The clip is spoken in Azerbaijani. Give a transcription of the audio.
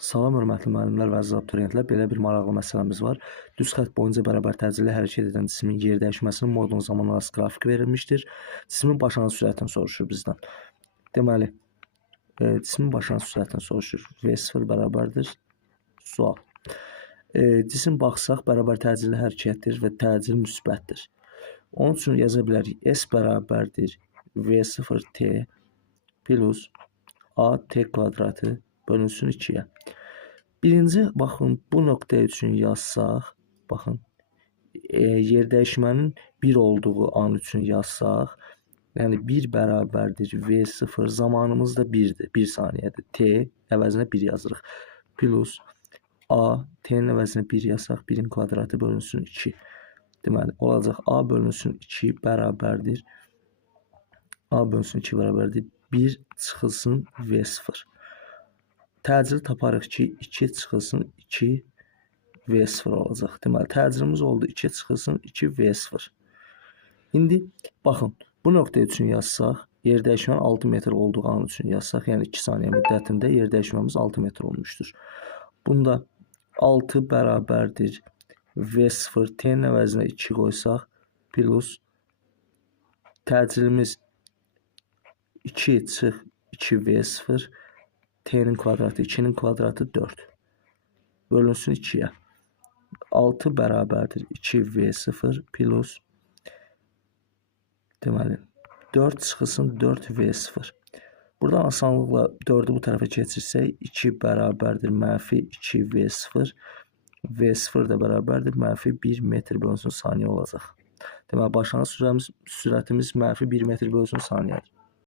Salam hörmətli müəllimlər və əziz abituriyentlər, belə bir maraqlı məsələmiz var. Düz xətt boyunca bərabər təcili hərəkət edən cismin yer dəyişməsinin modulun zamanlaması qrafiki verilmişdir. Cismin başlanğıc sürətini soruşur bizdən. Deməli, cismin başlanğıc sürətini soruşur. V0 bərabərdir sual. Cisim baxsaq bərabər təcili hərəkətdir və təcil müsbətdir. Onun üçün yaza bilərik S bərabərdir V0T plus AT kvadratı bölünsün 2-yə. Birinci, baxın, bu nöqtə üçün yazsaq, baxın, yer dəyişmənin 1 olduğu an üçün yazsaq, yəni 1 bərabərdir V0, zamanımız da 1-dir, 1 saniyədir. T əvəzinə 1 yazırıq. Plus A, T-nin əvəzinə 1 yazsaq, 1-in kvadratı bölünsün 2. Deməli, olacaq A bölünsün 2 bərabərdir. A bölünsün 2 bərabərdir 1 çıxılsın V0. Təcili taparıq ki, 2 çıxılsın 2 V0 olacaq. Deməli, təcilimiz oldu 2 çıxılsın 2 V0. İndi, baxın, bu nöqtə üçün yazsaq, yer dəyişmənin 6 metr olduğu an üçün yazsaq, yəni 2 saniyə müddətində yer dəyişməmiz 6 metr olmuşdur. Bunda 6 bərabərdir V0, T-nin əvəzinə 2 qoysaq, plus təcilimiz 2 çıx 2 V0, T'nin kvadratı 2'nin kvadratı 4. Bölünsün 2'ye. 6 bərabərdir 2V0 plus deməli 4 çıxılsın 4V0. Buradan asanlıqla 4'ü bu tərəfə keçirsək 2 bərabərdir mənfi 2V0. V0 da bərabərdir mənfi 1 metr bölünsün saniyə olacaq. Deməli başlanğıc sürətimiz mənfi 1 metr bölünsün saniyədir.